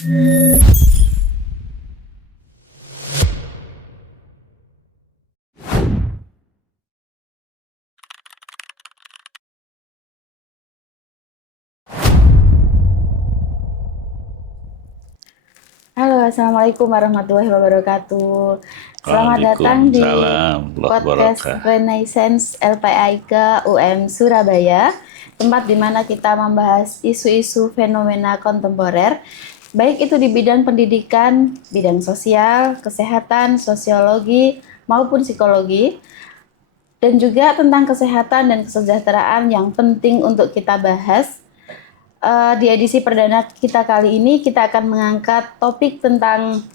Halo, Assalamualaikum warahmatullahi wabarakatuh. Selamat datang di podcast Renaissance LPIK UM Surabaya, tempat di mana kita membahas isu-isu fenomena kontemporer, baik itu di bidang pendidikan, bidang sosial, kesehatan, sosiologi, maupun psikologi, dan juga tentang kesehatan dan kesejahteraan yang penting untuk kita bahas. Di edisi perdana kita kali ini kita akan mengangkat topik tentang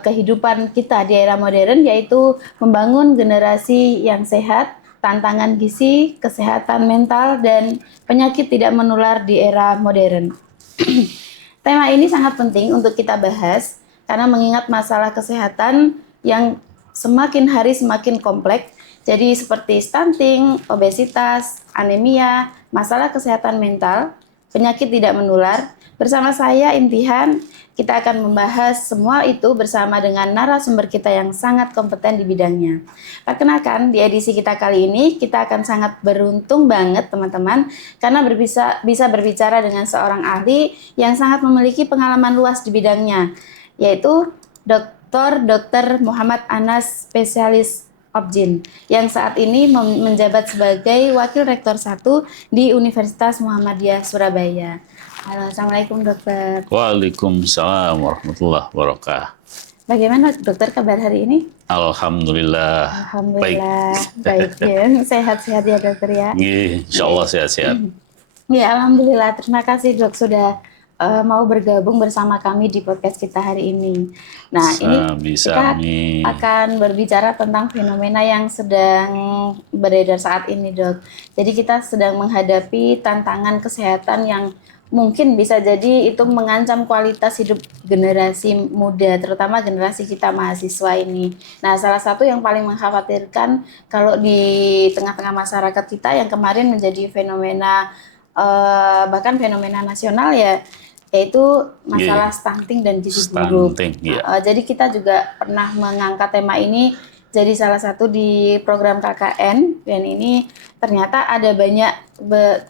kehidupan kita di era modern, yaitu membangun generasi yang sehat, tantangan gizi, kesehatan mental, dan penyakit tidak menular di era modern. Tema ini sangat penting untuk kita bahas karena mengingat masalah kesehatan yang semakin hari semakin kompleks. Jadi seperti stunting, obesitas, anemia, masalah kesehatan mental, penyakit tidak menular. Bersama saya Intihan, kita akan membahas semua itu bersama dengan narasumber kita yang sangat kompeten di bidangnya. Perkenalkan, di edisi kita kali ini kita akan sangat beruntung banget teman-teman karena bisa berbicara dengan seorang ahli yang sangat memiliki pengalaman luas di bidangnya, yaitu Dr. Muhammad Anas, spesialis Obgyn, yang saat ini menjabat sebagai Wakil Rektor 1 di Universitas Muhammadiyah Surabaya. Halo, Assalamualaikum dokter. Waalaikumsalam warahmatullahi wabarakatuh. Bagaimana dokter kabar hari ini? Alhamdulillah. Baik ya. Sehat-sehat ya dokter ya? Insya Allah sehat-sehat. Ya, alhamdulillah. Terima kasih dok sudah mau bergabung bersama kami di podcast kita hari ini. Nah, ini kita akan berbicara tentang fenomena yang sedang beredar saat ini, dok. Jadi kita sedang menghadapi tantangan kesehatan yang mungkin bisa jadi itu mengancam kualitas hidup generasi muda, terutama generasi kita mahasiswa ini. Nah, salah satu yang paling mengkhawatirkan kalau di tengah-tengah masyarakat kita yang kemarin menjadi fenomena bahkan fenomena nasional ya, yaitu masalah stunting dan gizi buruk. Jadi kita juga pernah mengangkat tema ini jadi salah satu di program KKN, dan ini ternyata ada banyak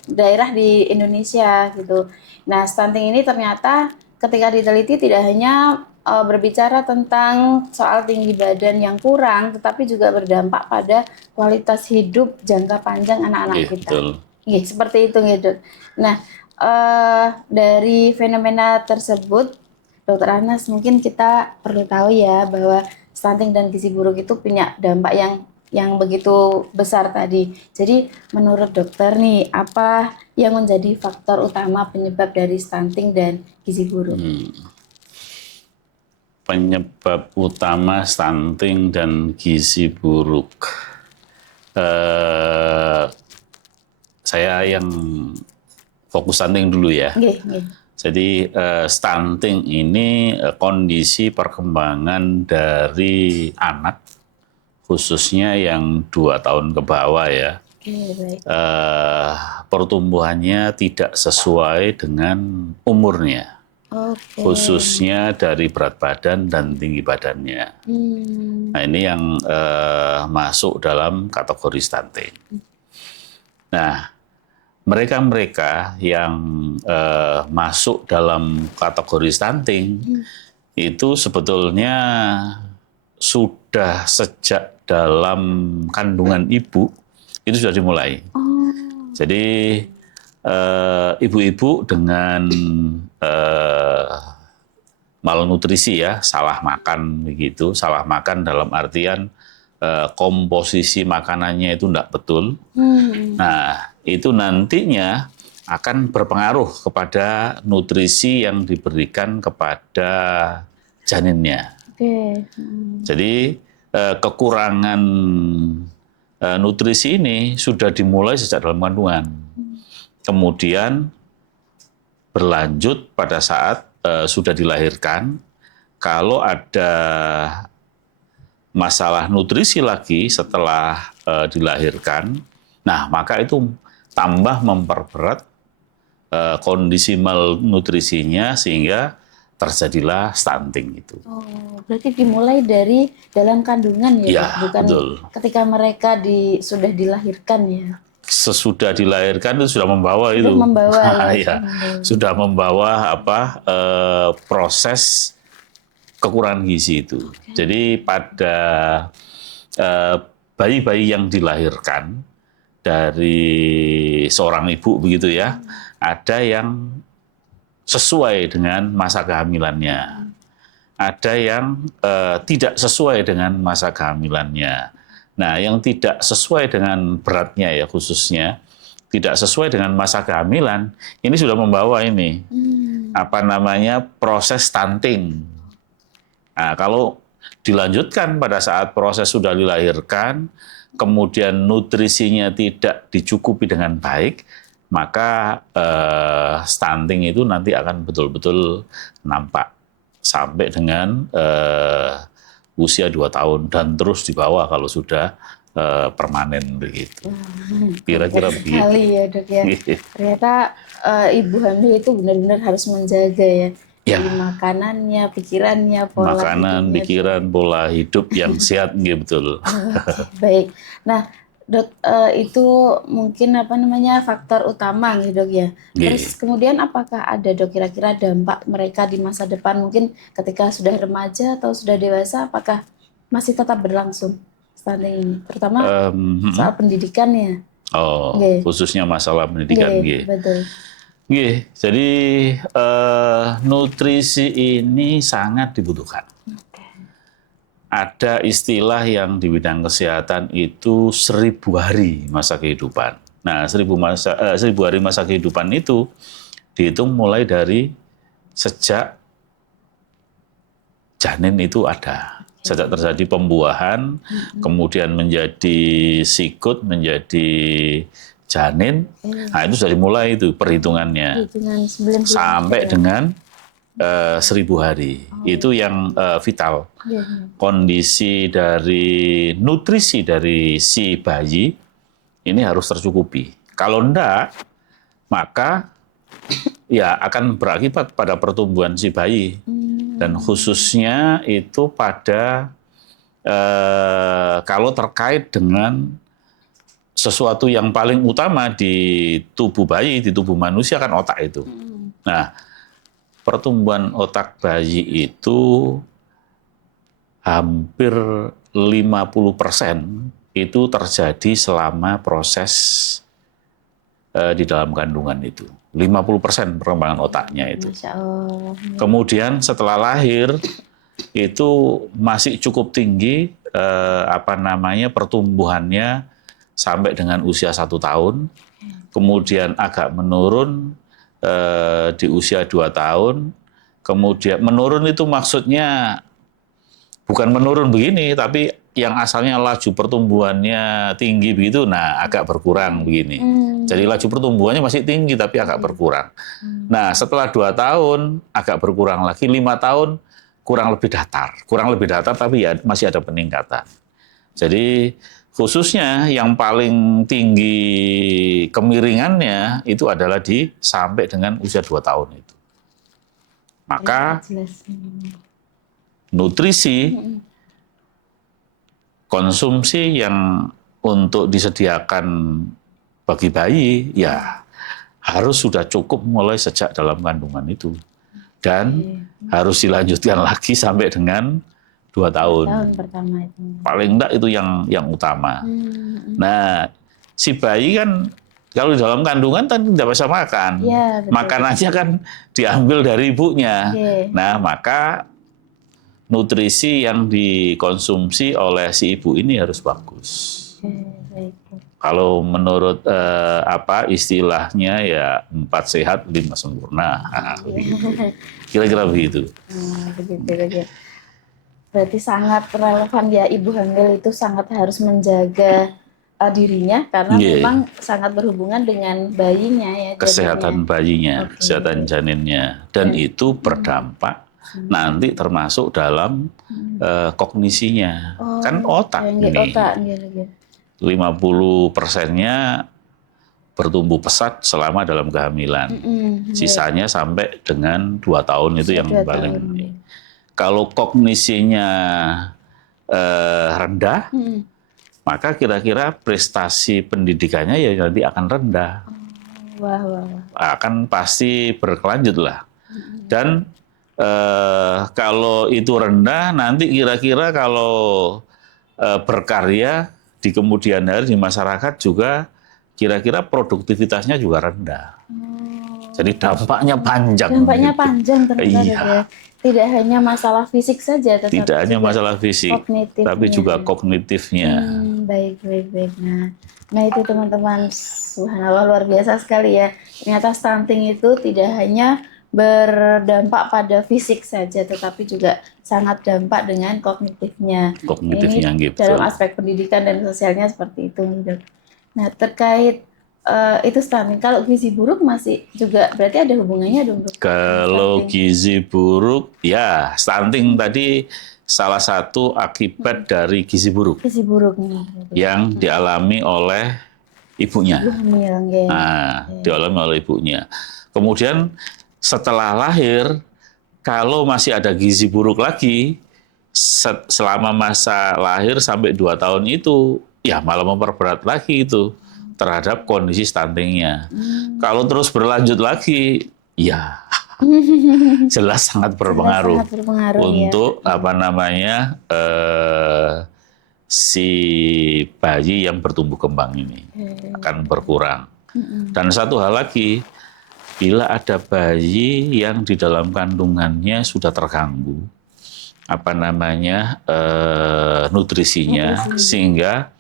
daerah di Indonesia gitu. Nah, stunting ini ternyata ketika diteliti tidak hanya berbicara tentang soal tinggi badan yang kurang, tetapi juga berdampak pada kualitas hidup jangka panjang anak-anak kita. Betul. Seperti itu gitu. Nah, dari fenomena tersebut, Dokter Anas, mungkin kita perlu tahu ya bahwa stunting dan gizi buruk itu punya dampak yang begitu besar tadi. Jadi menurut dokter nih, apa yang menjadi faktor utama penyebab dari stunting dan gizi buruk? Penyebab utama stunting dan gizi buruk. Saya yang fokus stunting dulu ya. Jadi stunting ini kondisi perkembangan dari anak, khususnya yang 2 tahun ke bawah ya. Pertumbuhannya tidak sesuai dengan umurnya, khususnya dari berat badan dan tinggi badannya. Nah, ini yang masuk dalam kategori stunting. Nah, mereka-mereka yang masuk dalam kategori stunting itu sebetulnya sudah sejak dalam kandungan ibu itu sudah dimulai. Jadi ibu-ibu dengan malnutrisi ya, salah makan begitu, salah makan dalam artian komposisi makanannya itu tidak betul. Nah, itu nantinya akan berpengaruh kepada nutrisi yang diberikan kepada janinnya. Jadi kekurangan nutrisi ini sudah dimulai sejak dalam kandungan. Kemudian berlanjut pada saat sudah dilahirkan. Kalau ada masalah nutrisi lagi setelah dilahirkan, nah maka itu tambah memperberat kondisi malnutrisinya sehingga terjadilah stunting itu. Oh, berarti dimulai dari dalam kandungan ya, Ya, bukan betul. ketika mereka sudah dilahirkan ya? Sesudah dilahirkan itu sudah membawa Sudah itu. membawa ya. Ya, sudah membawa proses kekurangan gizi itu. Jadi pada bayi-bayi yang dilahirkan dari seorang ibu begitu ya, ada yang sesuai dengan masa kehamilannya, ada yang tidak sesuai dengan masa kehamilannya. Nah, yang tidak sesuai dengan beratnya ya khususnya, tidak sesuai dengan masa kehamilan, ini sudah membawa ini proses stunting. Nah, kalau dilanjutkan pada saat proses sudah dilahirkan, kemudian nutrisinya tidak dicukupi dengan baik, maka stunting itu nanti akan betul-betul nampak sampai dengan usia 2 tahun dan terus di bawah kalau sudah permanen begitu. Kira-kira begitu. Sekali ya dok ya. Ternyata ibu hamil itu benar-benar harus menjaga ya. Ya. Dari makanannya, pikirannya, pola makanan, hidupnya. pikiran, pola hidup yang sehat, gitu betul. Baik. Nah, dok, itu mungkin faktor utama nih dok ya. Terus kemudian apakah ada dok kira-kira dampak mereka di masa depan mungkin ketika sudah remaja atau sudah dewasa, apakah masih tetap berlangsung stunting ini, terutama soal pendidikannya? Oh, khususnya masalah pendidikan. Betul. Jadi nutrisi ini sangat dibutuhkan. Ada istilah yang di bidang kesehatan itu 1000 hari masa kehidupan. Nah, 1000 hari masa kehidupan itu dihitung mulai dari sejak janin itu ada. Sejak terjadi pembuahan, kemudian menjadi sikut, menjadi janin, nah itu sudah dimulai itu perhitungannya. Sampai dengan 1000 hari. Itu yang vital. Kondisi dari nutrisi dari si bayi ini harus tercukupi. Kalau enggak, maka ya akan berakibat pada pertumbuhan si bayi. Dan khususnya itu pada kalau terkait dengan sesuatu yang paling utama di tubuh bayi, di tubuh manusia kan otak itu. Nah, pertumbuhan otak bayi itu hampir 50% itu terjadi selama proses di dalam kandungan itu. 50% perkembangan otaknya itu. Masya Allah. Kemudian setelah lahir itu masih cukup tinggi pertumbuhannya sampai dengan usia 1 tahun. Kemudian agak menurun di usia 2 tahun. Kemudian menurun itu maksudnya bukan menurun begini, tapi yang asalnya laju pertumbuhannya tinggi begitu, nah agak berkurang begini. Jadi laju pertumbuhannya masih tinggi tapi agak berkurang. Nah setelah 2 tahun agak berkurang lagi, 5 tahun kurang lebih datar tapi ya masih ada peningkatan. Jadi khususnya yang paling tinggi kemiringannya itu adalah sampai dengan usia 2 tahun itu. Maka nutrisi, konsumsi yang untuk disediakan bagi bayi ya harus sudah cukup mulai sejak dalam kandungan itu. Dan harus dilanjutkan lagi sampai dengan 2 tahun. 2 tahun pertama itu. Paling enggak itu yang utama. Nah, si bayi kan kalau di dalam kandungan kan tidak bisa makan. Ya, makanannya kan diambil dari ibunya. Nah, maka nutrisi yang dikonsumsi oleh si ibu ini harus bagus. Kalau menurut istilahnya ya 4 sehat 5 sempurna. Kira-kira begitu. Begitu. Berarti sangat relevan ya, ibu hamil itu sangat harus menjaga dirinya karena memang sangat berhubungan dengan bayinya ya. Kesehatan bayinya, kesehatan janinnya, dan itu berdampak nanti termasuk dalam kognisinya. Kan otak ini. 50%-nya bertumbuh pesat selama dalam kehamilan. Sisanya sampai dengan 2 tahun itu yang paling. Kalau kognisinya rendah, maka kira-kira prestasi pendidikannya ya nanti akan rendah. Akan pasti berkelanjut lah. Dan kalau itu rendah, nanti kira-kira kalau berkarya di kemudian hari di masyarakat juga kira-kira produktivitasnya juga rendah. Jadi dampaknya panjang. Dampaknya panjang ternyata. Iya. Tidak hanya masalah fisik saja, tetapi tidak hanya masalah fisik, tapi juga kognitifnya. Baik. Nah itu teman-teman, subhanallah luar biasa sekali ya. Ternyata stunting itu tidak hanya berdampak pada fisik saja, tetapi juga sangat dampak dengan kognitifnya. Ini gitu. Dalam aspek pendidikan dan sosialnya seperti itu. Nah terkait itu stunting, kalau gizi buruk masih juga berarti ada hubungannya dong, Dok? Kalau gizi buruk, ya stunting tadi salah satu akibat dari gizi buruk. Gizi buruk yang dialami oleh ibunya. Dialami oleh ibunya. Kemudian setelah lahir, kalau masih ada gizi buruk lagi, selama masa lahir sampai 2 tahun itu, ya malah memperberat lagi itu terhadap kondisi stuntingnya. Kalau terus berlanjut lagi, ya jelas sangat berpengaruh, untuk si bayi yang bertumbuh kembang ini akan berkurang. Dan satu hal lagi, bila ada bayi yang di dalam kandungannya sudah terganggu nutrisinya, sehingga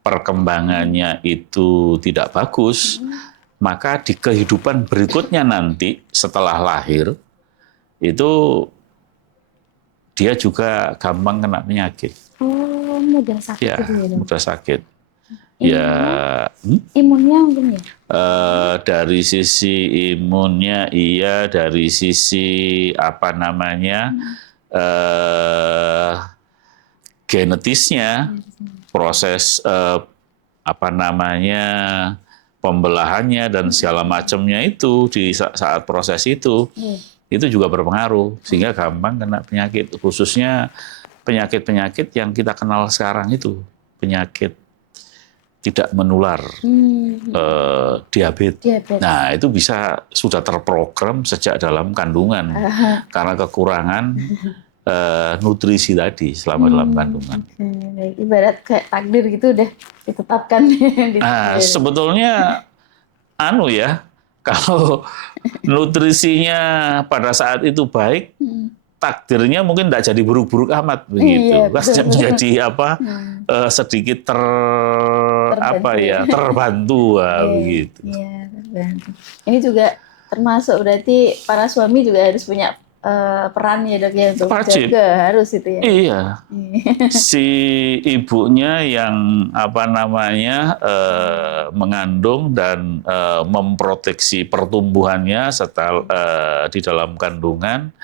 perkembangannya itu tidak bagus, maka di kehidupan berikutnya nanti setelah lahir itu dia juga gampang kena penyakit. Mudah sakit. Ya, mudah sakit. Imunnya mungkin ya? Dari sisi imunnya iya, dari sisi genetisnya, proses pembelahannya dan segala macamnya itu di saat proses itu juga berpengaruh sehingga gampang kena penyakit, khususnya penyakit-penyakit yang kita kenal sekarang itu, penyakit tidak menular, diabetes. Nah itu sudah terprogram sejak dalam kandungan karena kekurangan nutrisi tadi selama dalam kandungan. Ibarat kayak takdir gitu udah ditetapkan. Sebetulnya kalau nutrisinya pada saat itu baik, takdirnya mungkin tidak jadi buruk-buruk amat begitu. Menjadi sedikit terbantu begitu. Iya, terbantu. Ini juga termasuk berarti para suami juga harus punya peran ya, Dok, ya, untuk jaga, harus itu ya. Iya. Si ibunya yang mengandung dan memproteksi pertumbuhannya di dalam kandungan.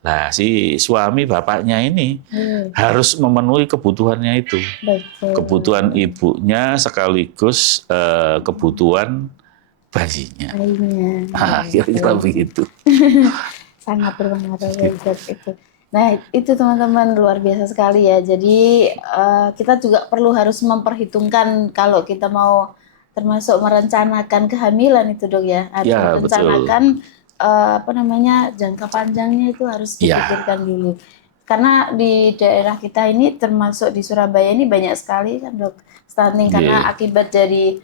Nah, si suami bapaknya ini harus memenuhi kebutuhannya itu. Betul. Kebutuhan ibunya sekaligus kebutuhan bayinya. Kira-kira begitu. Sangat berpengaruh itu. Nah, itu teman-teman luar biasa sekali ya. Jadi kita juga harus memperhitungkan kalau kita mau termasuk merencanakan kehamilan itu, Dok ya. Harus merencanakan jangka panjangnya itu harus dipikirkan dulu. Karena di daerah kita ini termasuk di Surabaya ini banyak sekali kan, Dok, stunting karena akibat dari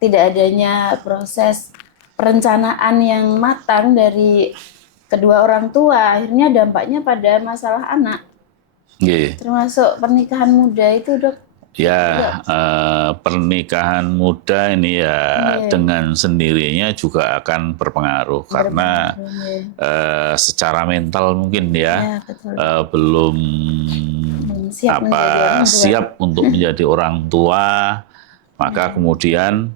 tidak adanya proses perencanaan yang matang dari kedua orang tua, akhirnya dampaknya pada masalah anak. Termasuk pernikahan muda itu, Dok. Pernikahan muda ini dengan sendirinya juga akan berpengaruh karena secara mental mungkin belum siap untuk menjadi orang tua, maka kemudian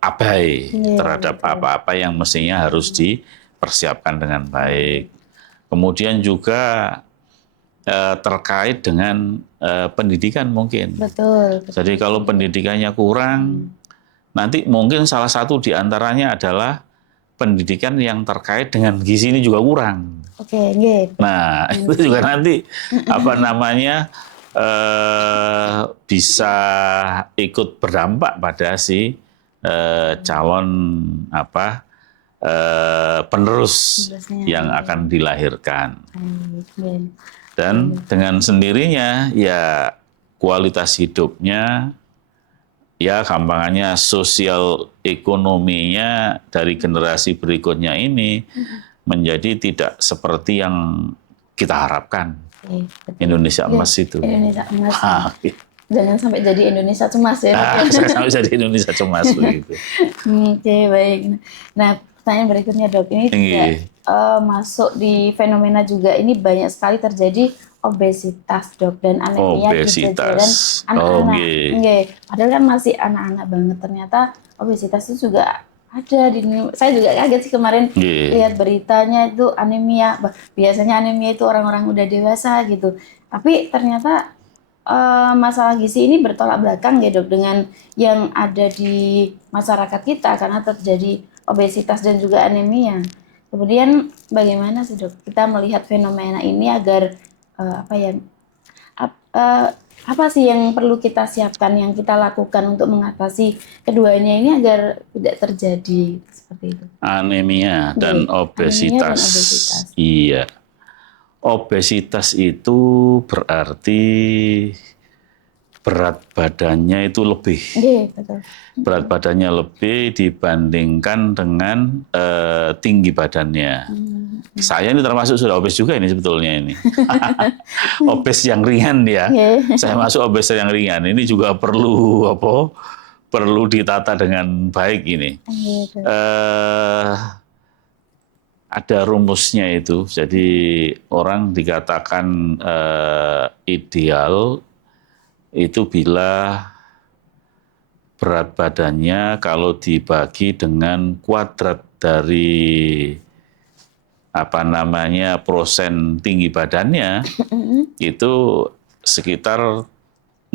abai terhadap apa-apa yang mestinya harus dipersiapkan dengan baik. Kemudian juga terkait dengan pendidikan mungkin. Betul. Jadi kalau pendidikannya kurang, nanti mungkin salah satu di antaranya adalah pendidikan yang terkait dengan gizi ini juga kurang. Oke, gitu. Nah, itu juga nanti apa namanya bisa ikut berdampak pada si calon apa penerus yang akan dilahirkan. Dan dengan sendirinya ya kualitas hidupnya, ya gampangannya sosial ekonominya dari generasi berikutnya ini menjadi tidak seperti yang kita harapkan. Indonesia emas itu. Indonesia emas. Jangan sampai jadi Indonesia cemas ya. Jangan sampai jadi Indonesia cemas begitu. Oke, baik. Nah, pertanyaan berikutnya Dok, ini juga masuk di fenomena juga, ini banyak sekali terjadi obesitas Dok, dan anemia gitu, dan anak-anak. Padahal kan masih anak-anak banget, ternyata obesitas itu juga ada di saya juga kaget sih kemarin lihat beritanya itu anemia. Biasanya anemia itu orang-orang udah dewasa gitu, tapi ternyata masalah gizi ini bertolak belakang ya Dok dengan yang ada di masyarakat kita karena terjadi obesitas dan juga anemia. Kemudian bagaimana sih Dok kita melihat fenomena ini agar apa sih yang perlu kita siapkan, yang kita lakukan untuk mengatasi keduanya ini agar tidak terjadi seperti itu? Anemia dan obesitas. Iya. Obesitas itu berarti berat badannya itu lebih. Betul. Berat badannya lebih dibandingkan dengan tinggi badannya. Saya ini termasuk sudah obes juga ini sebetulnya ini. Obes yang ringan ya. Saya masuk obes yang ringan. Ini juga perlu perlu ditata dengan baik ini. Ada rumusnya itu. Jadi orang dikatakan ideal itu bila berat badannya kalau dibagi dengan kuadrat dari persen tinggi badannya itu sekitar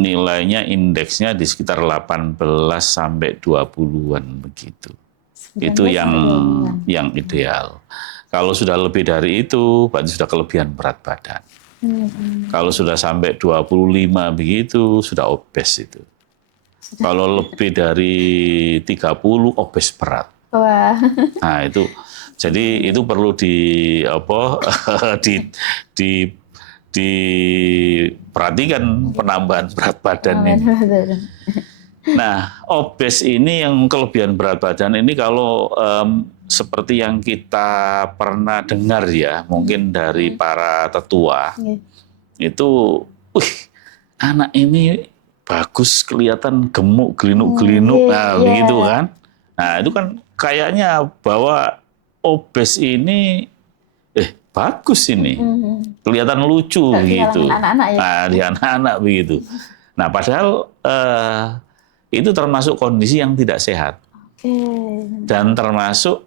nilainya indeksnya di sekitar 18 sampai 20-an begitu. Itu yang ideal. Kalau sudah lebih dari itu berarti sudah kelebihan berat badan. Kalau sudah sampai 25 begitu sudah obes itu. Kalau lebih dari 30 obes berat. Wah. Nah, itu jadi itu perlu diperhatikan penambahan berat badan ini. Nah, obes ini yang kelebihan berat badan ini kalau seperti yang kita pernah dengar ya, mungkin dari para tetua, itu, anak ini bagus kelihatan gemuk, gelinuk-gelinuk, begitu kan. Nah, itu kan kayaknya bahwa obes ini, bagus ini, kelihatan lucu begitu. Nah, di anak-anak begitu. Nah, padahal itu termasuk kondisi yang tidak sehat. Dan termasuk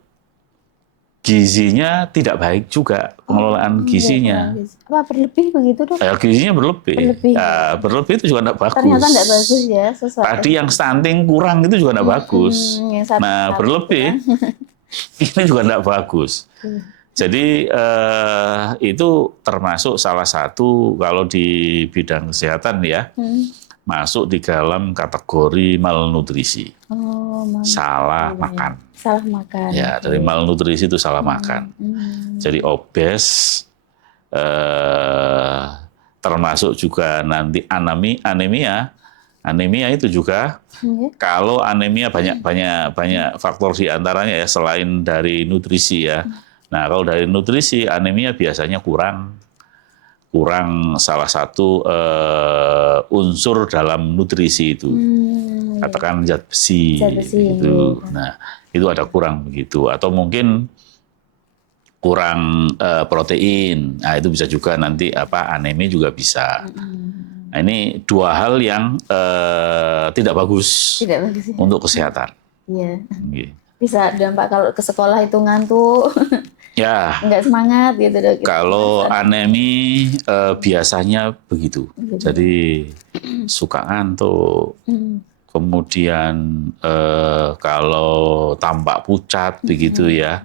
gizinya tidak baik juga, pengelolaan gizinya. Apa berlebih begitu Dok? Gizinya berlebih. Berlebih itu juga tidak bagus. Ternyata tidak bagus ya. Tadi yang stunting kurang itu juga tidak bagus. Nah, berlebih ini juga tidak bagus. Jadi itu termasuk salah satu kalau di bidang kesehatan ya, masuk di dalam kategori malnutrisi. Salah makan. Salah makan. Ya, dari malnutrisi itu salah makan. Jadi obes, termasuk juga nanti anemia. Anemia itu juga kalau anemia banyak faktor diantaranya ya selain dari nutrisi ya. Nah, kalau dari nutrisi anemia biasanya kurang salah satu unsur dalam nutrisi itu. Katakan zat besi. Gitu. Nah, itu ada kurang begitu. Atau mungkin kurang protein. Nah, itu bisa juga nanti anemia juga bisa. Nah, ini dua hal yang tidak bagus untuk kesehatan. Iya. Bisa dampak kalau ke sekolah itu ngantuk. Ya. Nggak semangat gitu Dok. Kalau anemia biasanya begitu. Jadi suka ngantuk, kemudian kalau tampak pucat begitu ya.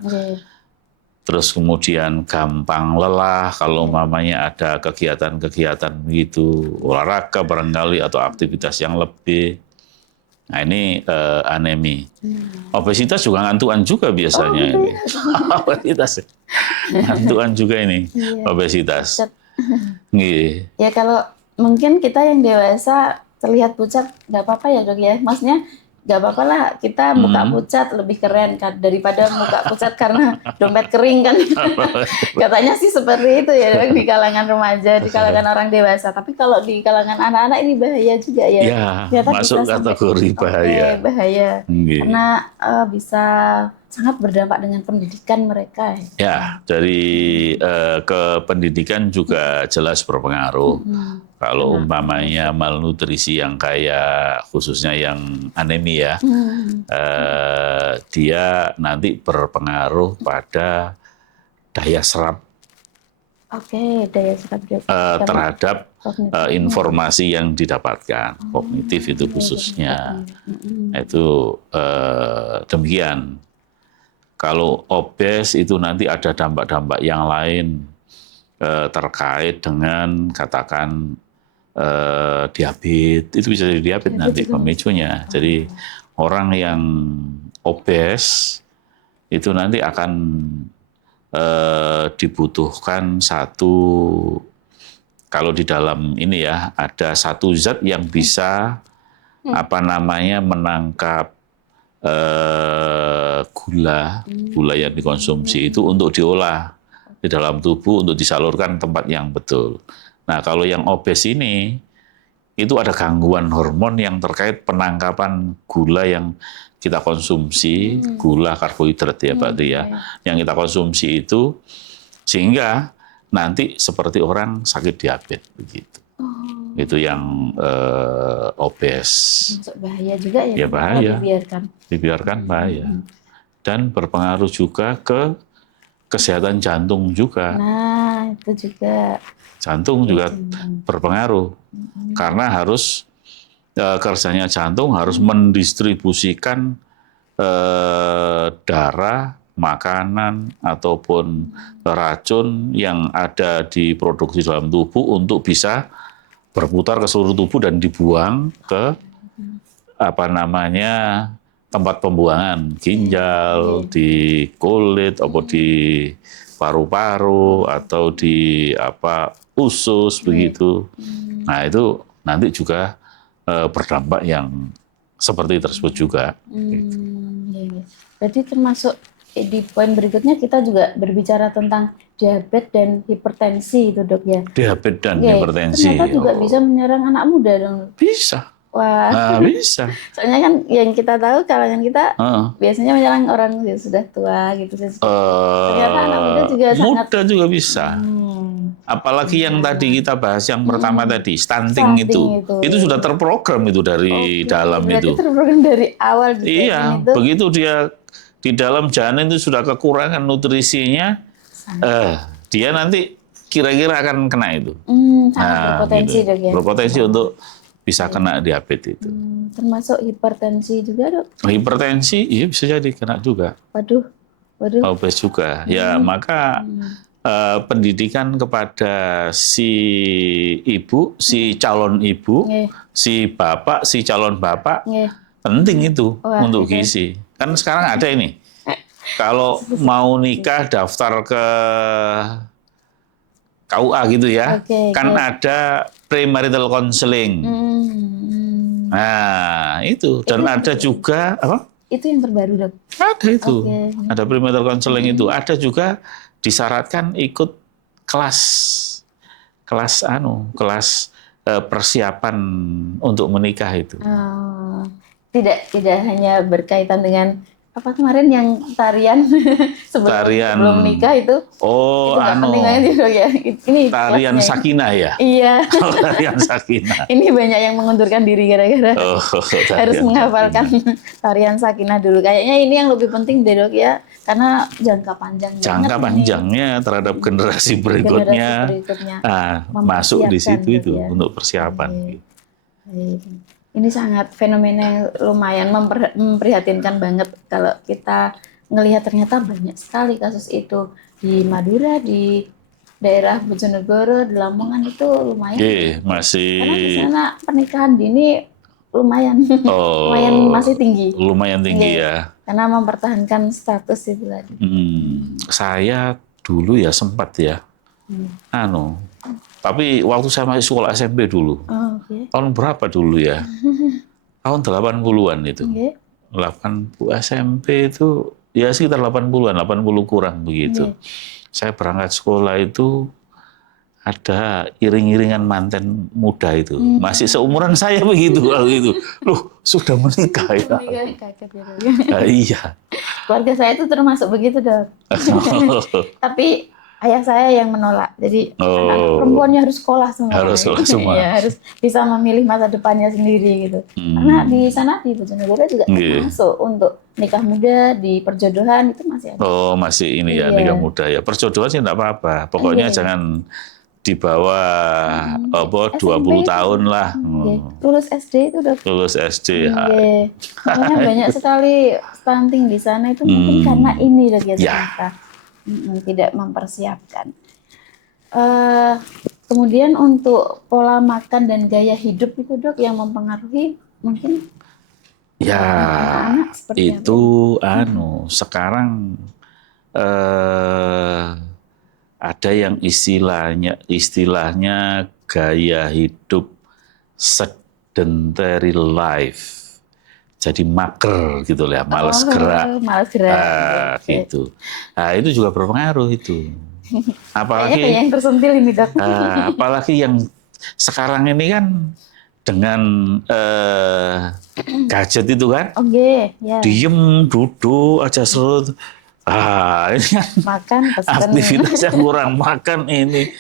Terus kemudian gampang lelah kalau mamanya ada kegiatan-kegiatan begitu, olahraga barangkali atau aktivitas yang lebih. Nah ini anemi. Obesitas juga ngantuan juga biasanya. Ini. Obesitas, ngantuan juga ini, obesitas. Ya kalau mungkin kita yang dewasa terlihat pucat, nggak apa-apa ya dok ya. Maksudnya nggak apa-apa lah kita muka pucat lebih keren kan daripada muka pucat karena dompet kering kan. Katanya sih seperti itu ya dok, di kalangan remaja, di kalangan orang dewasa. Tapi kalau di kalangan anak-anak ini bahaya juga ya. Ya, masuk kategori bahaya. Bahaya. Karena bisa sangat berdampak dengan pendidikan mereka. Ya, dari ke pendidikan juga jelas berpengaruh. Kalau umpamanya malnutrisi yang kayak khususnya yang anemia, dia nanti berpengaruh pada daya serap. Daya serap terhadap informasi yang didapatkan, kognitif itu khususnya. Itu demikian. Kalau obes itu nanti ada dampak-dampak yang lain terkait dengan katakan diabetes, itu bisa jadi diabetes nanti pemicunya. Jadi orang yang obes itu nanti akan dibutuhkan satu, kalau di dalam ini ya ada satu zat yang bisa menangkap gula yang dikonsumsi itu untuk diolah di dalam tubuh untuk disalurkan tempat yang betul. Nah, kalau yang obes ini, itu ada gangguan hormon yang terkait penangkapan gula yang kita konsumsi, gula karbohidrat ya Pak ya, yang kita konsumsi itu, sehingga nanti seperti orang sakit diabetes begitu. Itu yang obes. Bahaya juga ya? Ya bahaya. Dibiarkan bahaya. Dan berpengaruh juga ke kesehatan jantung juga. Nah, itu juga. Jantung juga berpengaruh karena harus kerjanya jantung harus mendistribusikan darah, makanan ataupun racun yang ada diproduksi dalam tubuh untuk bisa berputar ke seluruh tubuh dan dibuang ke tempat pembuangan ginjal, di kulit, atau di paru-paru atau di usus begitu. Nah itu nanti juga berdampak yang seperti tersebut juga. Berarti termasuk di poin berikutnya kita juga berbicara tentang diabetes dan hipertensi itu dok ya. Diabetes dan hipertensi. Ternyata juga bisa menyerang anak muda dong. Bisa. Wah, bisa. Soalnya kan yang kita tahu kalangan kita biasanya menyerang orang yang sudah tua gitu. Ternyata anak muda juga sangat. Muda juga bisa. Apalagi yang tadi kita bahas yang pertama tadi, stunting itu sudah terprogram itu dari dalam itu. Terprogram dari awal. Iya, itu. Begitu dia di dalam janin itu sudah kekurangan nutrisinya, dia nanti kira-kira akan kena itu. Berpotensi dok ya. Berpotensi untuk bisa kena diabetes itu. Termasuk hipertensi juga dok? Hipertensi, iya bisa jadi kena juga. Waduh. Obes juga. Ya maka pendidikan kepada si ibu, si calon ibu, si bapak, si calon bapak, penting itu untuk gizi. Kan sekarang ada ini. Kalau mau nikah daftar ke KUA gitu ya, kan ada premarital counseling. Nah itu dan ada juga apa? Itu yang terbaru dok. Ada itu, ada premarital counseling itu. Ada juga disyaratkan ikut kelas persiapan untuk menikah itu. Tidak hanya berkaitan dengan apa kemarin yang tarian sebelum nikah itu. Oh, itu ya. Ini tarian sakinah ya. Iya. Tarian sakinah. Ini banyak yang mengundurkan diri gara-gara harus menghafalkan tarian sakinah dulu. Kayaknya ini yang lebih penting deh dok ya, karena jangka panjang. Jangka panjangnya terhadap generasi berikutnya. Masuk di situ itu untuk persiapan. Ini sangat fenomena yang lumayan memprihatinkan banget kalau kita ngelihat ternyata banyak sekali kasus itu di Madura, di daerah Bojonegoro, di Lamongan itu lumayan. Masih. Karena di sana pernikahan dini lumayan, lumayan masih tinggi. Lumayan tinggi ya. Karena mempertahankan status itu tadi. Saya dulu ya sempat ya, tapi waktu saya masih sekolah SMP dulu, tahun berapa dulu ya? Tahun 80-an itu. 80 SMP itu ya sekitar 80-an, 80 kurang begitu. Saya berangkat sekolah itu ada iring-iringan manten muda itu, masih seumuran saya begitu kalau itu. Loh, sudah menikah ya? Kaget ya. Iya. Keluarga saya itu termasuk begitu, Dok. Tapi ayah saya yang menolak. Jadi anak perempuannya harus sekolah semua. Harus sekolah semua. Ya, harus bisa memilih masa depannya sendiri gitu. Karena di sana di Bojonegoro juga termasuk untuk nikah muda, di perjodohan itu masih ada. Masih ini ya, nikah muda ya. Perjodohan sih enggak apa-apa. Pokoknya jangan di bawah 20 tahun lah. Lulus SD itu udah. Lulus SD. Makanya banyak sekali stunting di sana itu mungkin karena ini lagi ternyata tidak mempersiapkan. Kemudian untuk pola makan dan gaya hidup itu, Dok, yang mempengaruhi mungkin anak itu sekarang ada yang istilahnya gaya hidup sedentary life. Jadi mager gitu ya, malas gerak. Gitu. Nah, itu juga berpengaruh itu. Apalagi yang tersentil ini, Dok. Apalagi yang sekarang ini kan dengan gadget itu kan. Diem, duduk aja serut. Ini kan makan, pesen. Aktivitas yang kurang makan ini,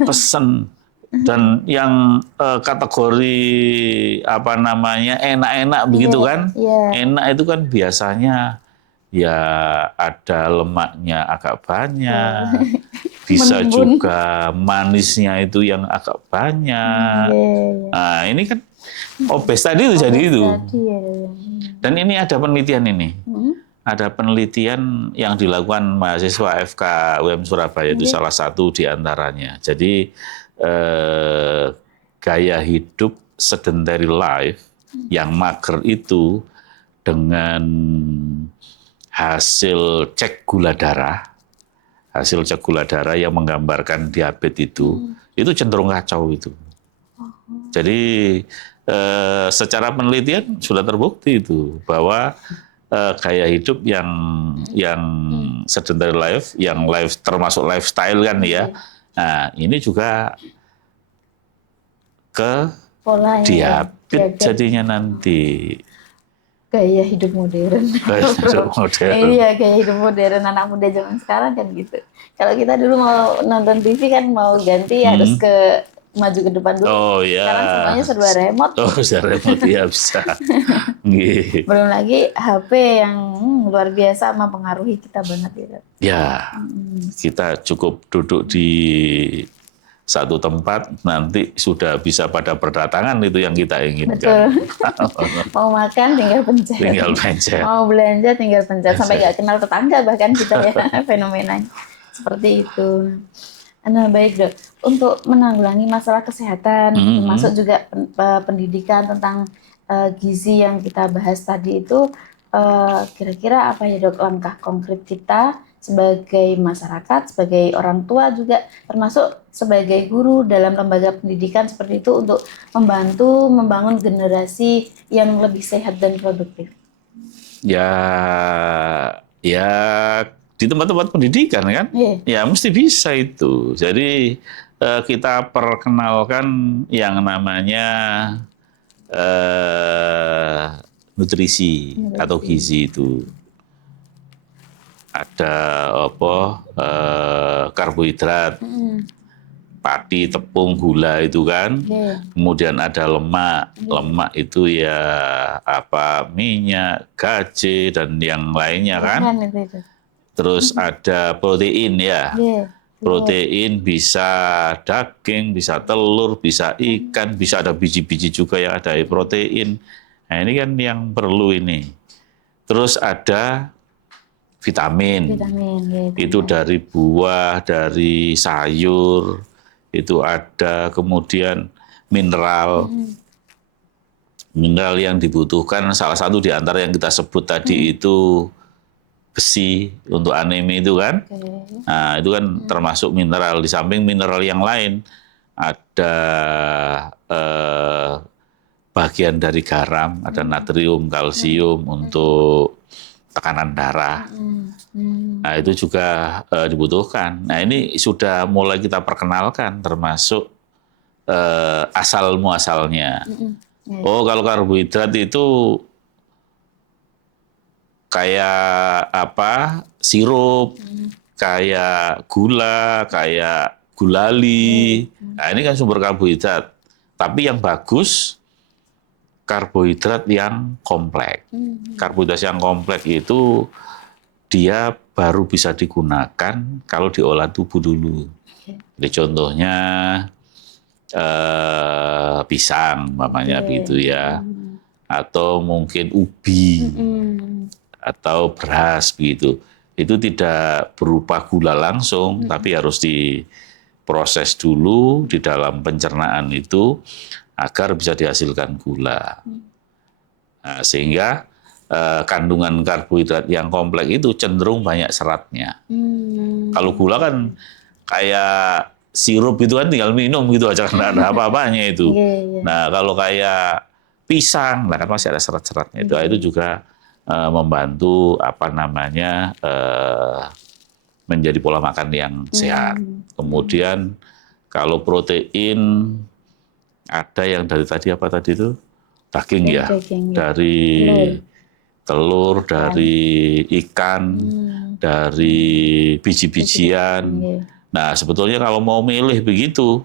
pesen. Dan yang kategori enak-enak begitu kan, enak itu kan biasanya ya ada lemaknya agak banyak, bisa juga manisnya itu yang agak banyak. Nah ini kan obes tadi itu jadi itu. Dan ini ada penelitian ini. Ada penelitian yang dilakukan mahasiswa FK UM Surabaya itu salah satu di antaranya. Jadi gaya hidup sedentary life yang mager itu dengan hasil cek gula darah yang menggambarkan diabetes itu cenderung kacau itu. Jadi secara penelitian sudah terbukti itu bahwa gaya hidup yang sedentary life, yang termasuk lifestyle kan ya. Nah, ini juga ke diabetes jadinya nanti. Gaya hidup modern. Iya, gaya hidup modern anak muda zaman sekarang kan gitu. Kalau kita dulu mau nonton TV kan mau ganti harus ke maju ke depan dulu. Sekarang semuanya serba remote. Serba remote ya bisa. Belum lagi HP yang luar biasa mempengaruhi kita banget gitu. Ya, kita cukup duduk di satu tempat, nanti sudah bisa pada berdatangan itu yang kita inginkan. Betul. Mau makan tinggal pencet. Mau belanja tinggal pencet. Sampai nggak kenal tetangga bahkan kita ya fenomenanya. Seperti itu. Nah, baik, Dok. Untuk menanggulangi masalah kesehatan, termasuk juga pendidikan tentang gizi yang kita bahas tadi itu, kira-kira apa ya, Dok, langkah konkret kita sebagai masyarakat, sebagai orang tua juga, termasuk sebagai guru dalam lembaga pendidikan seperti itu untuk membantu membangun generasi yang lebih sehat dan produktif? Ya di tempat-tempat pendidikan kan, ya mesti bisa itu. Jadi kita perkenalkan yang namanya nutrisi atau gizi itu. Ada karbohidrat, padi, tepung, gula itu kan. Kemudian ada lemak. Lemak itu ya minyak, gaje dan yang lainnya kan. Terus ada protein ya. Protein bisa daging, bisa telur, bisa ikan, bisa ada biji-biji juga yang ada protein. Nah ini kan yang perlu ini. Terus ada vitamin. Itu dari buah, dari sayur, itu ada kemudian mineral. Mineral yang dibutuhkan salah satu di antara yang kita sebut tadi itu besi untuk anemia itu kan. Nah, itu kan termasuk mineral. Di samping mineral yang lain ada bagian dari garam, ada natrium, kalsium untuk tekanan darah. Nah, itu juga dibutuhkan. Nah, ini sudah mulai kita perkenalkan termasuk asal muasalnya. Oh, kalau karbohidrat itu kayak apa? Sirup, kayak gula, kayak gulali. Nah, ini kan sumber karbohidrat. Tapi yang bagus karbohidrat yang kompleks. Karbohidrat yang kompleks itu dia baru bisa digunakan kalau diolah tubuh dulu. Jadi contohnya pisang, mamanya begitu ya, atau mungkin ubi, atau beras begitu. Itu tidak berupa gula langsung, tapi harus diproses dulu di dalam pencernaan itu agar bisa dihasilkan gula. Nah, sehingga kandungan karbohidrat yang kompleks itu cenderung banyak seratnya. Kalau gula kan kayak sirup itu kan tinggal minum gitu aja, nggak ada apa-apanya itu. Nah, kalau kayak pisang, nah kan masih ada serat-seratnya itu. Itu juga membantu apa namanya menjadi pola makan yang sehat. Kemudian kalau protein ada yang dari tadi apa tadi itu daging ya, dari telur, dari ikan, dari biji-bijian. Nah, sebetulnya kalau mau milih begitu,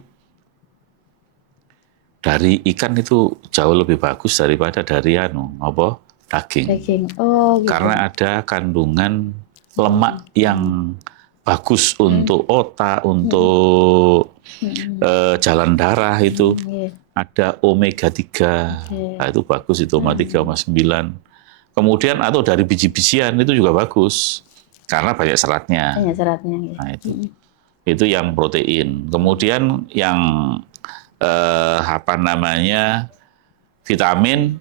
dari ikan itu jauh lebih bagus daripada dari daging. Oh, gitu. Karena ada kandungan lemak yang bagus untuk otak, untuk jalan darah itu. Ada omega 3. Nah, itu bagus itu omega 3, omega 9. Kemudian atau dari biji-bijian itu juga bagus karena banyak seratnya. Nah, itu yang protein. Kemudian yang apa namanya vitamin,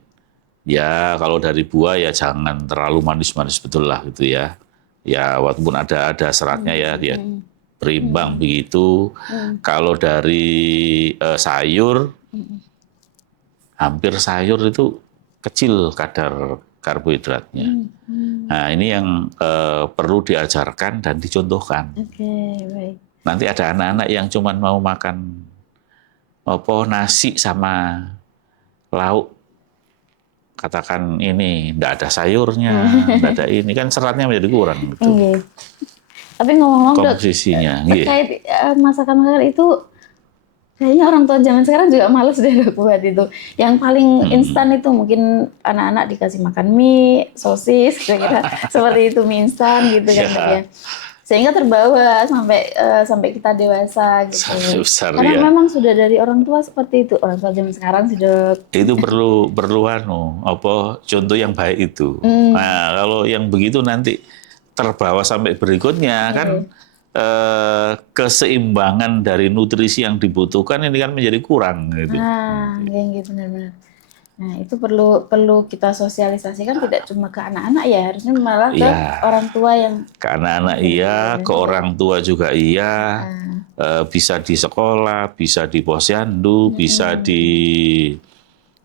ya kalau dari buah ya jangan terlalu manis-manis betul lah gitu ya. Ya walaupun ada seratnya ya dia berimbang begitu. Kalau dari sayur, hampir sayur itu kecil kadar karbohidratnya. Nah ini yang perlu diajarkan dan dicontohkan. Baik. Nanti ada anak-anak yang cuma mau makan nasi sama lauk, katakan ini enggak ada sayurnya, enggak ada ini, kan seratnya menjadi kurang gitu. Tapi ngomong-ngomong Dok, terkait masakan itu kayaknya orang tua zaman sekarang juga males deh Dok buat itu. Yang paling instan itu mungkin anak-anak dikasih makan mie, sosis, kira-kira seperti itu, mie instan gitu kan ya. Sehingga terbawa sampai kita dewasa gitu. Karena memang sudah dari orang tua seperti itu. Orang tua zaman sekarang sudah itu perlu contoh yang baik itu. Nah, kalau yang begitu nanti terbawa sampai berikutnya kan keseimbangan dari nutrisi yang dibutuhkan ini kan menjadi kurang gitu. Benar-benar. Nah, itu perlu kita sosialisasikan tidak cuma ke anak-anak ya, harusnya malah ke orang tua yang ke anak-anak ke orang tua juga bisa di sekolah, bisa di posyandu, bisa di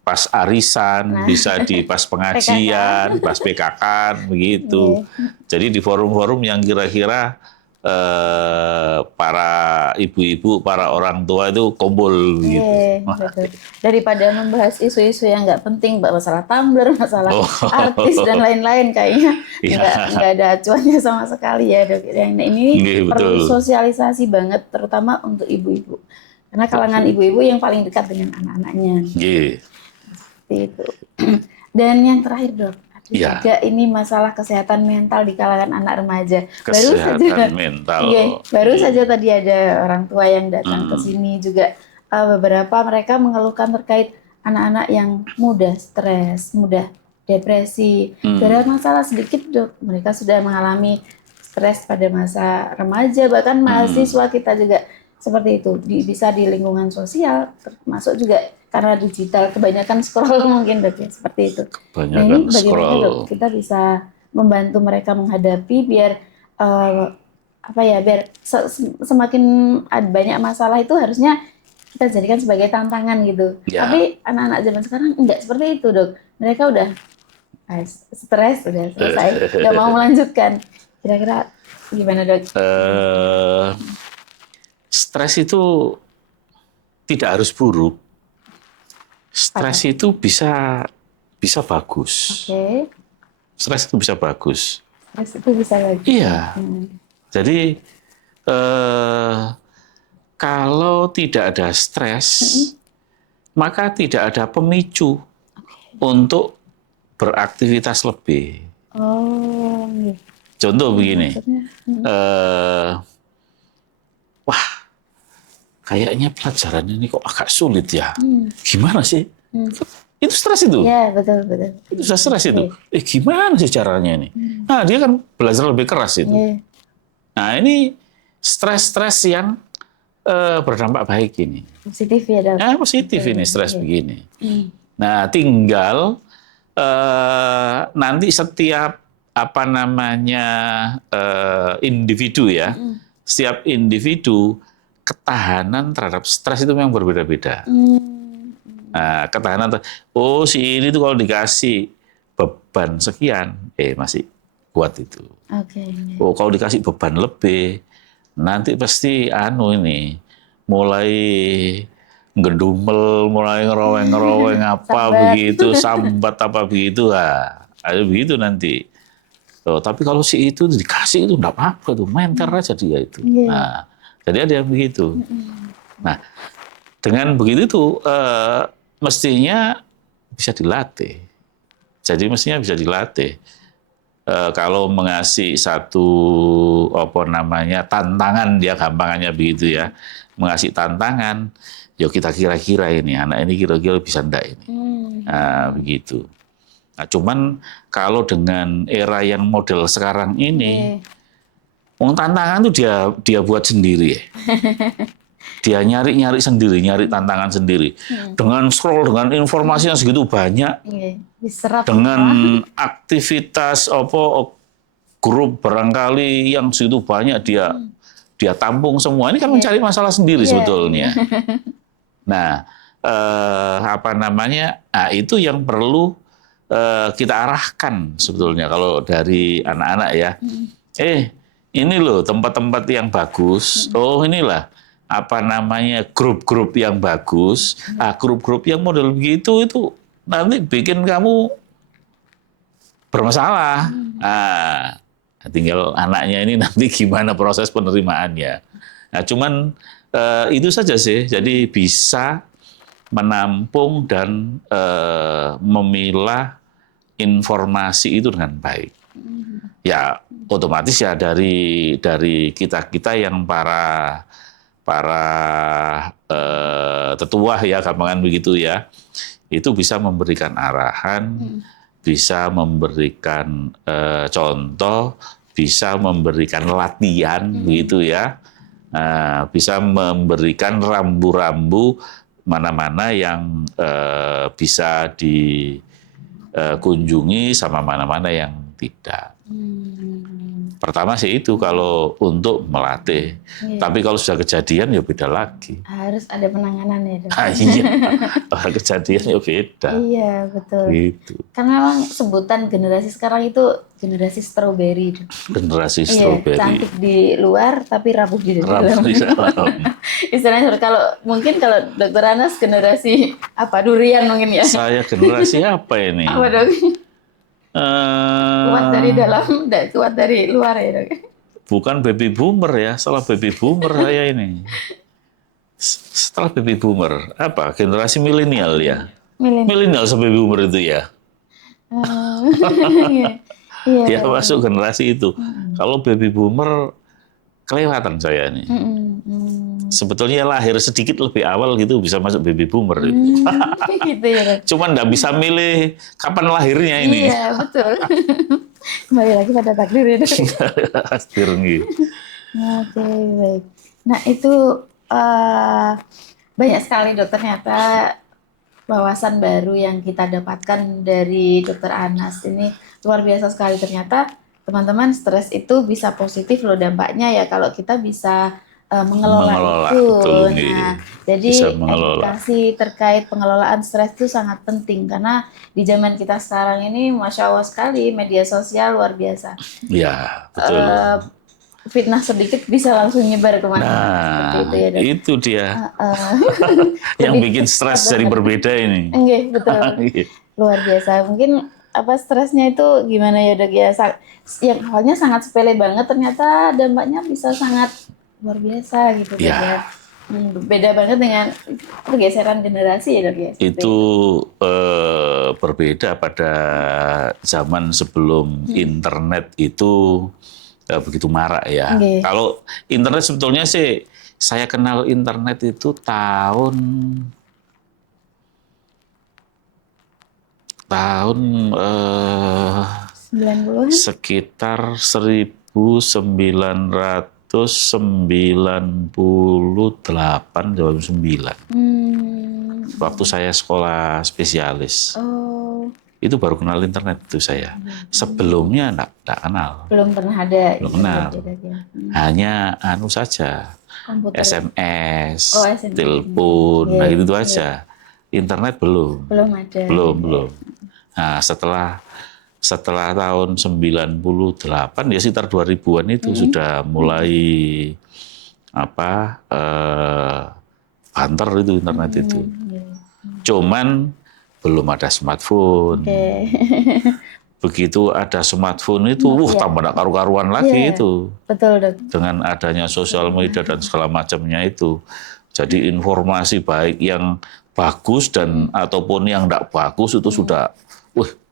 pas arisan, bisa di pas pengajian, pas PKK begitu. Jadi di forum-forum yang kira-kira para ibu-ibu, para orang tua itu kumpul gitu. Betul. Daripada membahas isu-isu yang nggak penting, masalah Tumblr, masalah artis dan lain-lain, kayaknya nggak ada acuannya sama sekali ya Dok. Ini perlu sosialisasi banget, terutama untuk ibu-ibu. Karena kalangan ibu-ibu yang paling dekat dengan anak-anaknya. Seperti itu. Dan yang terakhir Dok, juga ini masalah kesehatan mental di kalangan anak remaja. Kesehatan mental. Baru saja tadi ada orang tua yang datang ke sini juga, beberapa mereka mengeluhkan terkait anak-anak yang mudah stres, mudah depresi. Gara masalah sedikit, Dok, mereka sudah mengalami stres pada masa remaja, bahkan mahasiswa kita juga seperti itu. Bisa di lingkungan sosial, termasuk juga karena digital, kebanyakan scroll mungkin, Dok, ya, seperti itu. Nah, ini bagaimana, Dok, kita bisa membantu mereka menghadapi biar biar semakin banyak masalah itu harusnya kita jadikan sebagai tantangan gitu. Ya. Tapi anak-anak zaman sekarang enggak seperti itu, Dok. Mereka udah stres, udah selesai, nggak mau melanjutkan. Kira-kira gimana, Dok? Stres itu tidak harus buruk. Stres itu bisa bagus. Oke. Stres itu bisa bagus. Stres itu bisa bagus. Iya. Jadi kalau tidak ada stres, maka tidak ada pemicu untuk beraktivitas lebih. Oh. Contoh begini. Wah, kayaknya pelajaran ini kok agak sulit ya. Gimana sih? Itu stres itu. Iya, betul. Itu sudah stres itu. Gimana sih caranya ini? Nah, dia kan belajar lebih keras itu. Nah, ini stres-stres yang berdampak baik ini. Positif ya, Dok? Positif ini, stres begini. Nah, tinggal nanti setiap individu ya, setiap individu ketahanan terhadap stres itu memang berbeda-beda. Nah, ketahanan, si ini tuh kalau dikasih beban sekian, masih kuat itu. Kalau dikasih beban lebih, nanti pasti mulai ngedumel, mulai ngeroweng apa begitu, sambat apa begitu, ada begitu nanti. Tapi kalau si itu dikasih itu enggak apa-apa tuh, menter aja dia itu. Nah, jadi ada yang begitu. Nah, dengan begitu tuh mestinya bisa dilatih. Jadi mestinya bisa dilatih. Kalau mengasih satu tantangan, dia gampangannya begitu ya, mengasih tantangan, yuk kita kira-kira ini anak ini kira-kira bisa enggak ini. Nah, begitu. Nah, cuman kalau dengan era yang model sekarang ini, tantangan itu dia buat sendiri. Dia nyari sendiri, nyari tantangan sendiri. Dengan scroll, dengan informasi yang segitu banyak, dengan aktivitas grup barangkali yang segitu banyak dia tampung semua. Ini kan mencari masalah sendiri sebetulnya. Nah, itu yang perlu kita arahkan sebetulnya kalau dari anak-anak ya. Ini loh tempat-tempat yang bagus. Inilah grup-grup yang bagus. Grup-grup yang model begitu itu nanti bikin kamu bermasalah. Tinggal anaknya ini nanti gimana proses penerimaannya. Nah, cuman itu saja sih. Jadi bisa menampung dan memilah informasi itu dengan baik. Ya otomatis ya dari kita yang para tetua ya, gampangan begitu ya, itu bisa memberikan arahan, bisa memberikan contoh, bisa memberikan latihan begitu ya, bisa memberikan rambu-rambu mana-mana yang bisa dikunjungi sama mana-mana yang tidak. Pertama sih itu kalau untuk melatih. Tapi kalau sudah kejadian ya beda lagi. Harus ada penanganan ya, Dok. Iya, kalau kejadian ya beda. Iya, betul. Gitu. Karena memang sebutan generasi sekarang itu generasi strawberry. Generasi strawberry. Cantik di luar tapi rapuh di dalam. Istilahnya kalau Dr. Anas generasi durian mungkin ya. Saya generasi apa ini? Apa, Dok? Kuat dari dalam, tidak kuat dari luar ya, Dok. Bukan baby boomer ya, salah baby boomer saya ini. Setelah baby boomer, generasi milenial ya. Milenial sama baby boomer itu ya. Dia masuk generasi itu. Kalau baby boomer kelewatan saya nih. Sebetulnya lahir sedikit lebih awal gitu bisa masuk baby boomer. Gitu ya. Cuman nggak bisa milih kapan lahirnya ini. Iya, betul. Kembali lagi pada takdir itu. Takdir gitu. Oke, baik. Nah, itu banyak sekali dokter ternyata wawasan baru yang kita dapatkan dari dokter Anas. Ini luar biasa sekali ternyata teman-teman, stres itu bisa positif loh dampaknya ya kalau kita bisa mengelola itu. Betul, Nah, jadi edukasi terkait pengelolaan stres itu sangat penting karena di zaman kita sekarang ini, masya Allah sekali, media sosial luar biasa. Ya, betul. Fitnah sedikit bisa langsung nyebar kemana-mana. Nah, itu ya, Dok. Itu dia yang bikin stres jadi berbeda ini. Oke, betul. Luar biasa. Mungkin stresnya itu gimana ya, Dok ya? Yang awalnya sangat sepele banget, ternyata dampaknya bisa sangat luar biasa gitu ya. Beda banget dengan pergeseran generasi ya, Dok ya. Itu berbeda pada zaman sebelum internet itu begitu marak ya. Kalau internet sebetulnya sih saya kenal internet itu tahun sekitar 1998-99. Waktu saya sekolah spesialis. Itu baru kenal internet itu saya. Sebelumnya enggak kenal. Belum pernah ada. Belum kenal. Hanya saja. Komputer. SMS, telepon, nah gitu aja. Internet belum. Belum ada. Belum. Nah, setelah tahun 98 ya sekitar 2000-an itu sudah mulai banter itu internet itu. Cuman belum ada smartphone. Begitu ada smartphone itu, tambah tak karu-karuan lagi itu. Betul, Dok. Dengan adanya sosial media dan segala macamnya itu. Jadi informasi baik yang bagus dan ataupun yang tidak bagus itu sudah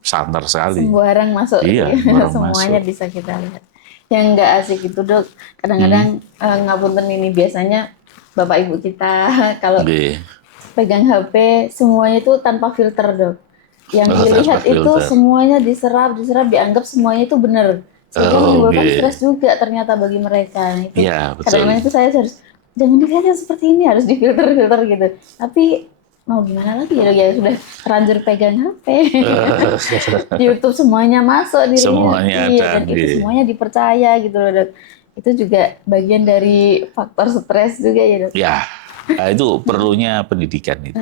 santer sekali. Sembarang masuk. Iya, semuanya masuk. Bisa kita lihat. Yang nggak asik itu, Dok, kadang-kadang ngapunten ini biasanya Bapak Ibu kita kalau pegang HP semuanya itu tanpa filter, Dok. Yang dilihat itu semuanya diserap, dianggap semuanya itu benar. Sehingga menimbulkan stres juga ternyata bagi mereka. Itu kadang-kadang itu saya harus jangan dilihat yang seperti ini, harus difilter gitu. Tapi mau gimana lagi ya, Dok, ya sudah terlanjur pegang HP. YouTube semuanya masuk dirinya. Semuanya ada. Dan itu semuanya dipercaya gitu loh, Dok. Itu juga bagian dari faktor stres juga ya, Dok. Ya. Nah, itu perlunya pendidikan itu.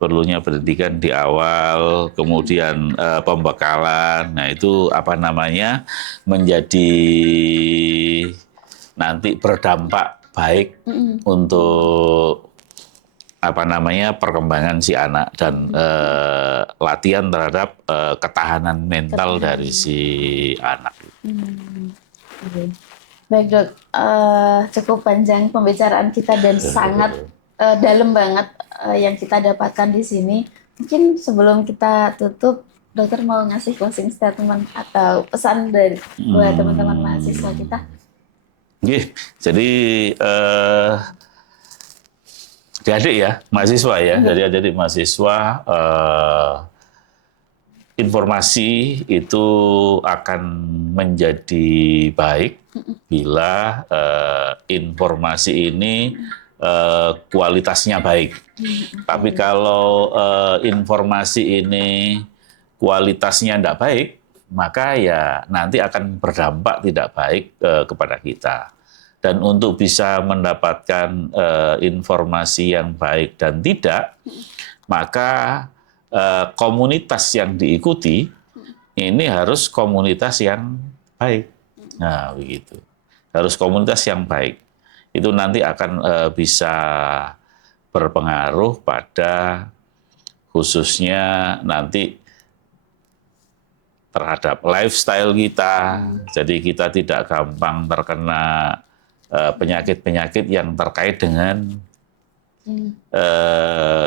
Perlunya pendidikan di awal, kemudian pembekalan. Nah, itu menjadi nanti berdampak baik untuk perkembangan si anak dan latihan terhadap ketahanan mental dari si anak. Baik, Dok, cukup panjang pembicaraan kita dan sangat dalam banget yang kita dapatkan di sini. Mungkin sebelum kita tutup, dokter mau ngasih closing statement atau pesan dari buat teman-teman mahasiswa kita? Jadi adik-adik ya, mahasiswa ya, jadi adik mahasiswa. Informasi itu akan menjadi baik bila informasi ini kualitasnya baik. Tapi kalau informasi ini kualitasnya tidak baik, maka ya nanti akan berdampak tidak baik kepada kita. Dan untuk bisa mendapatkan informasi yang baik dan tidak, maka komunitas yang diikuti ini harus komunitas yang baik. Nah, begitu. Harus komunitas yang baik. Itu nanti akan bisa berpengaruh pada khususnya nanti terhadap lifestyle kita. Jadi kita tidak gampang terkena penyakit-penyakit yang terkait dengan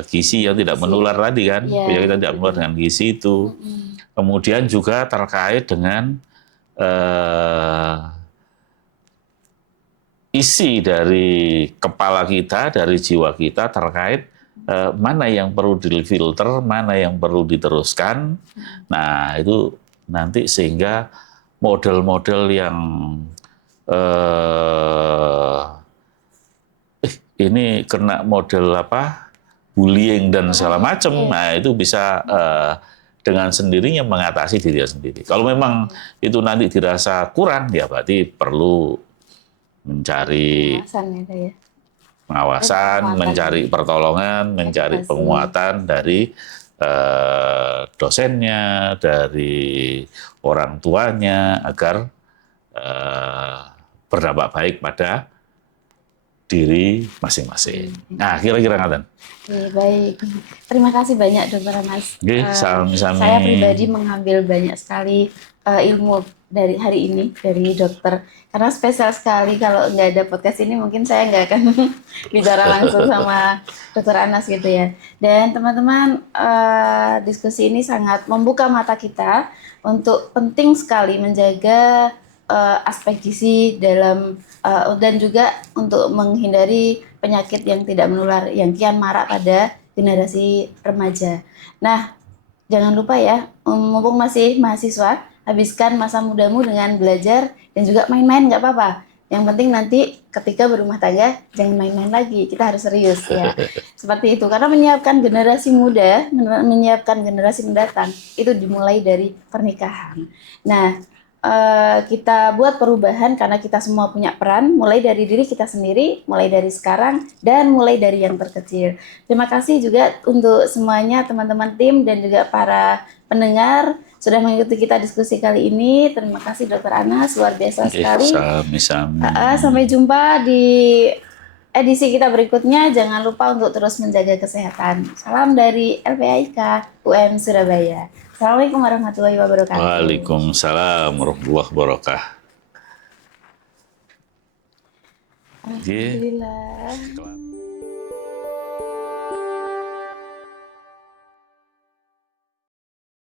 gizi yang tidak menular tadi kan, penyakit yang tidak menular dengan gizi itu. Kemudian juga terkait dengan isi dari kepala kita, dari jiwa kita terkait mana yang perlu difilter, mana yang perlu diteruskan. Nah, itu nanti sehingga model-model yang ini kena model apa, bullying dan segala macam, nah itu bisa dengan sendirinya mengatasi diri sendiri. Kalau memang itu nanti dirasa kurang, ya berarti perlu mencari pengawasan, mencari pertolongan, mencari penguatan dari dosennya, dari orang tuanya, agar berdampak baik pada diri masing-masing. Nah, kira-kira ngaten. Baik, terima kasih banyak Dokter Anas. Sami-sami. Saya pribadi mengambil banyak sekali ilmu dari hari ini dari dokter, karena spesial sekali. Kalau nggak ada podcast ini mungkin saya nggak akan bicara langsung sama Dokter Anas gitu ya. Dan teman-teman, diskusi ini sangat membuka mata kita untuk penting sekali menjaga aspek gizi dalam dan juga untuk menghindari penyakit yang tidak menular yang kian marak pada generasi remaja. Nah, jangan lupa ya, mumpung masih mahasiswa, habiskan masa mudamu dengan belajar dan juga main-main, nggak apa-apa. Yang penting nanti ketika berumah tangga jangan main-main lagi, kita harus serius ya. Seperti itu, karena menyiapkan generasi muda, menyiapkan generasi mendatang itu dimulai dari pernikahan. Nah, kita buat perubahan karena kita semua punya peran, mulai dari diri kita sendiri, mulai dari sekarang, dan mulai dari yang terkecil. Terima kasih juga untuk semuanya teman-teman tim dan juga para pendengar sudah mengikuti kita diskusi kali ini. Terima kasih Dokter Anas, luar biasa sekali. Sami-sami. Sampai jumpa di edisi kita berikutnya. Jangan lupa untuk terus menjaga kesehatan. Salam dari LPAIK UM Surabaya. Assalamualaikum warahmatullahi wabarakatuh. Waalaikumsalam warahmatullahi wabarakatuh. Alhamdulillah.